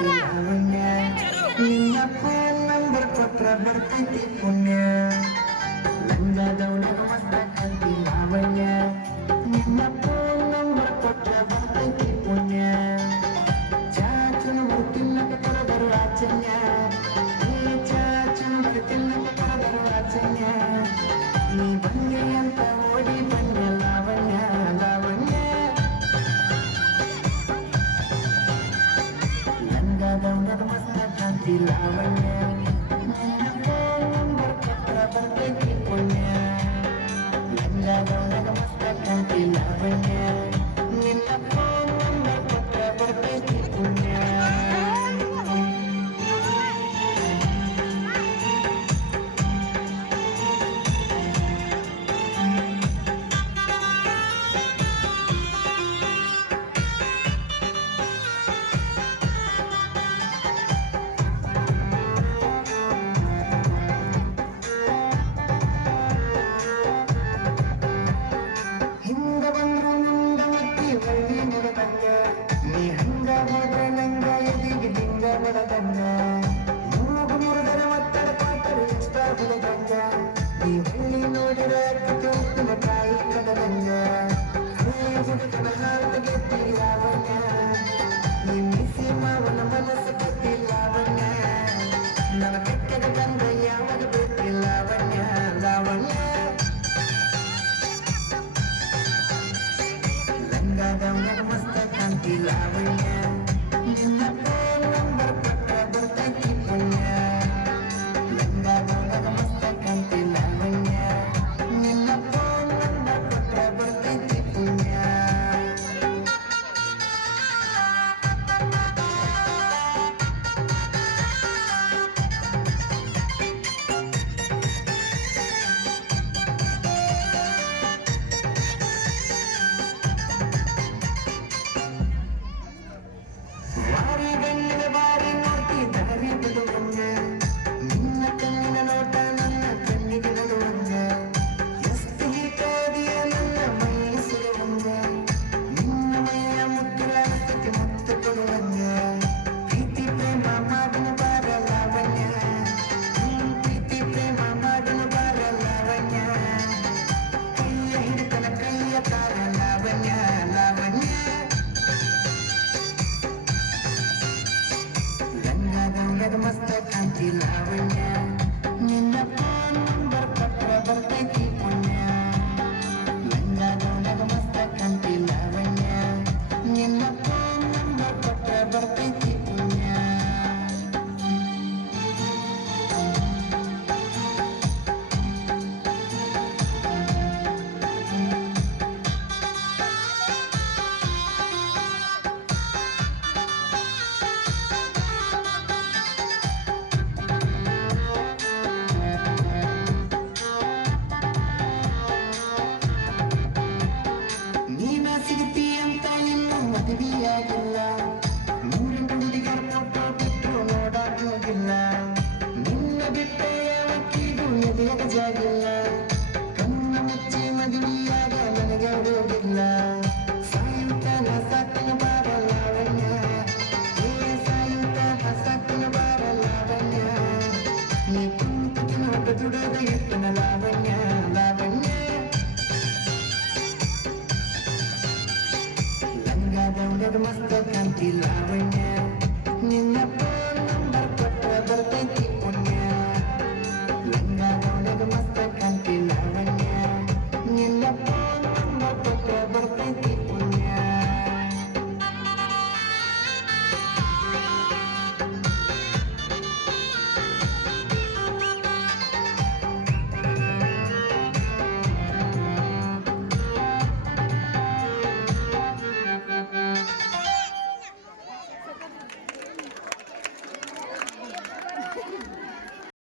ಲಾವಣ್ಯ ನಿನ್ನ phone number ಕೊಟ್ರ ಬರ್ತೈತಿ ಪುಣ್ಯ ಲಂಗದವನಿಗೆ ಮಸ್ತ ಕಾಂತಿ ಲಾವಣ್ಯ ನಿನ್ನ ಫೋನ್ ನಂಬರ್ ಕೊಟ್ರ ಬರ್ತೈತಿ ಪುಣ್ಯ ಚಾಚನ ತಿನ್ನಕ ಕರೆದರು ಆಚನ್ಯ ಈ ಚಾಚನ ತಿನ್ನಕ ಕರೆದರು ಆಚನ್ಯ ನೀ ಬಂದೆ ಅಂತ ಓಡಿ ಬನ್ಯ ಲಾವಣ್ಯ ಲಾವಣ್ಯ ಲಂಗದವನಿಗೆ ಮಸ್ತ ಕಾಂತಿ ಲಾವಣ್ಯ ನಿನ್ನ ಫೋನ್ ನಂಬರ್ ಕೊಟ್ರ ಬರ್ತೈತಿ ಪುಣ್ಯ ಲಂಗದವನಿಗೆ ಮಸ್ತ ಕಾಂತಿ ಲಾವಣ್ಯ ನಿನ್ನ ಫೋನ್ ನಂಬರ್ ಕೊಟ್ರ ಬರ್ತೈತಿ ಪುಣ್ಯ ಹಿಂದ ಬಂದ್ರು ಮುಂದ ಮತ್ತಿ ಹೊಳ್ಳಿ ನೋಡದಂಗ ನೀ ಹಂಗ ಹೋದ್ರ ನಂಗ ಎದಿಗೆ ಹಿಂಗ ಬಡದಂಗ ಮೂಗು ಮುರಿದರ ಒತ್ತಡ ಪಾತರು ಇಷ್ಟ ಬುಲದಂಗ ನೀ ಹೊಳ್ಳಿ ನೋಡಿರ ಉತ್ತಿನ ಕಾಯಿ ಕಡದಂಗ ಹುಡುಕನ ಹಾಲು ಗೆದ್ದಿ ಲಾವಣ್ಯ ನೀ ಮಿಸಿ ಮಾವನ ಮನಸ್ಸು ಕತ್ತಿ ಲಾವಣ್ಯ ನನ್ನ ಕೆಟ್ಟದ ಗಂಧ ಯಾವಾಗ ಬೇಕಿ ಲಾವಣ್ಯ ಲಾವಣ್ಯ ಲಂಗದವನಿಗೆ ಮಸ್ತ ಕಾಂತಿ ಲಾವಣ್ಯ ನಿನ್ನ ಫೋನ್ ನಂಬರ್ ಕೊಟ್ರ ಬರ್ತೈತಿ ಪುಣ್ಯ ಲಂಗದವನಿಗೆ ಮಸ್ತ ಕಾಂತಿ ಲಾವಣ್ಯ ನಿನ್ನ ಫೋನ್ ನಂಬರ್ ಕೊಟ್ರ ಬರ್ತೈತಿ ಪುಣ್ಯ ವಾರಿ ಬೆಳ್ಳಿದ ಬಾರಿ ನೋಡ್ತಿ ದಾರಿ ಬಿಡುವಂಗ ನಿನ್ನ ಕಣ್ಣಿನ ನೋಟ ನನ್ನ ಕಣ್ಣಿಗೆ ನಡುವಂಗ ಎಷ್ಟು ಹೀಟಾದಿಯ ನನ್ನ ಮೈ ಸುಡುವಂಗ ನಿನ್ನ ಮೈಯ ಮುತ್ತಿನ ಸ್ಥಿತಿ ಮುತ್ತು ಕೊಡುವಂಗ ಪ್ರೀತಿ ಪ್ರೇಮ ಮಾಡಿನ ಬಾರ ಲಾವಣ್ಯ ಪ್ರೀತಿ ಪ್ರೇಮ ಮಾಡಿನ ಬಾರ ಲಾವಣ್ಯ ಕೈಯ ಹಿಡಿತನ ಕೈಯ ತಾರ ಲಾವಣ್ಯ ಲಾವಣ್ಯ ಲಂಗದವನಿಗೆ ಮಸ್ತ ಕಾಂತಿ ಲಾವಣ್ಯ ನಿನ್ನ ಫೋನ್ ನಂಬರ್ ಕೊಟ್ರ ಬರ್ತೈತಿ ಪುಣ್ಯ ಲಂಗದವನಿಗೆ ಮಸ್ತ ಕಾಂತಿ ಲಾವಣ್ಯ ನಿನ್ನ ಫೋನ್ ನಂಬರ್ ಕೊಟ್ರ ಬರ್ತೈತಿ ಪುಣ್ಯ ನೀನ ಸಿಗ್ತಿ ಅಂತ ಇನ್ನೂ ಮದುವೆಯಾಗಿಲ್ಲ ನೂರೆಂಟು ಹುಡುಗರ ಫೋಟೋ ಬಿಟ್ಟು ನೋಡಾಕ್ ಹೋಗಿಲ್ಲ ನಿನ್ನ ಬಿಟ್ಟ ಯಾವತ್ತಿಗೂ ಎದೆಯದ ಜಾಗಿಲ್ಲ ಕಣ್ಣ ಮುಚ್ಚಿ ಮದುವೆಯಾಗ ನನಗೆ ಹೋಗಿಲ್ಲ ಸಾಯುತ್ತಾನ ಸಾಕನ ಬಾರ ಲಾವಣ್ಯ ಸಾಯುತ್ತಾನ ಸಾಕನ ಬಾರ ಲಾವಣ್ಯ ನೀ ಕುಂತು ತಿನ್ನೋಟ ದುಡದ ಇಟ್ಟನ ಲಾವಣ್ಯ ಲಾವಣ್ಯ ಲಂಗದವನಿಗೆ ಮಸ್ತ ಕಾಂತಿ ಲಾವಣ್ಯ ನಿನ್ನ